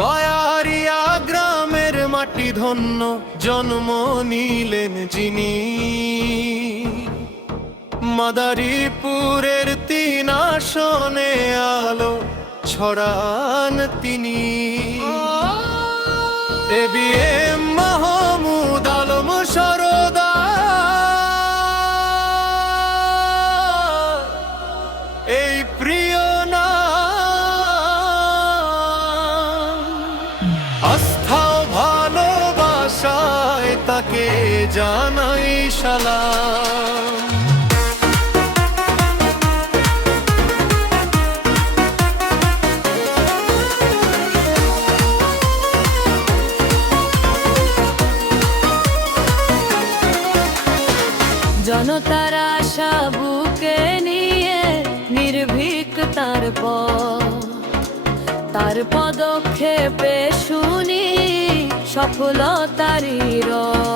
কয়ারিয়া গ্রামের মাটি ধন্য জন্ম নিলেন যিনি। মাদারীপুরের তিন আসনে আলো ছড়ান তিনি। এ তাকে জানাই সালাম। জনতার আশা নিয়ে নির্ভীক তারপর তার পদক্ষেপে শুনি সফলতারই রথ।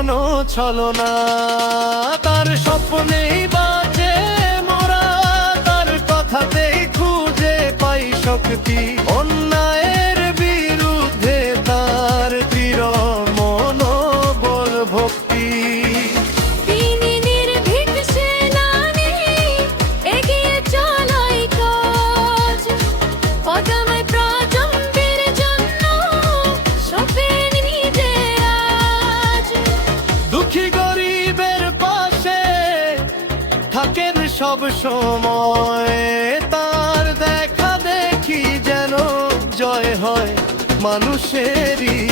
কোনো ছলনা তার স্বপ্নেই বাজে মোরা তার কথাতেই খুঁজে পাই শক্তি। অন্যায়ের সময় তার দেখা দেখি যেন জয় হয় মানুষেরই।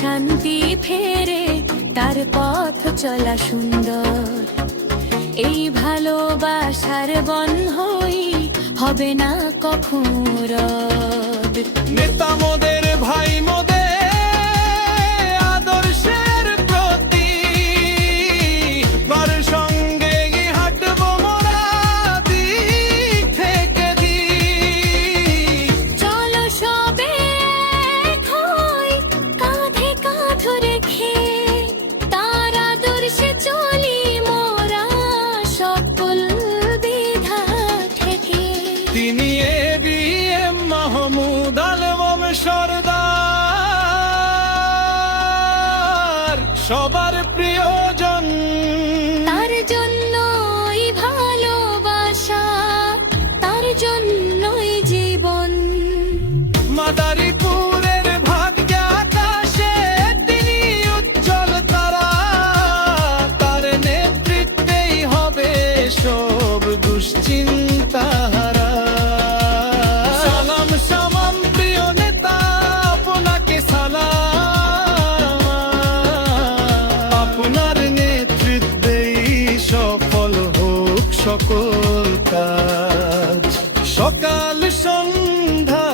শান্তি ফেরে, তার পথ চলা সুন্দর। এই ভালোবাসার বন্ধই হবে না কখনো নেতা মোদের ভাই মোদের তিনি A B M Mahmud Alam Sardar. সবার সকল কাজ। সকাল সন্ধ্যা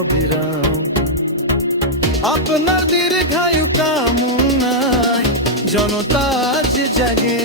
অবিরাম। আপনার দীর্ঘায়ু কামনায় জনতা জাগে।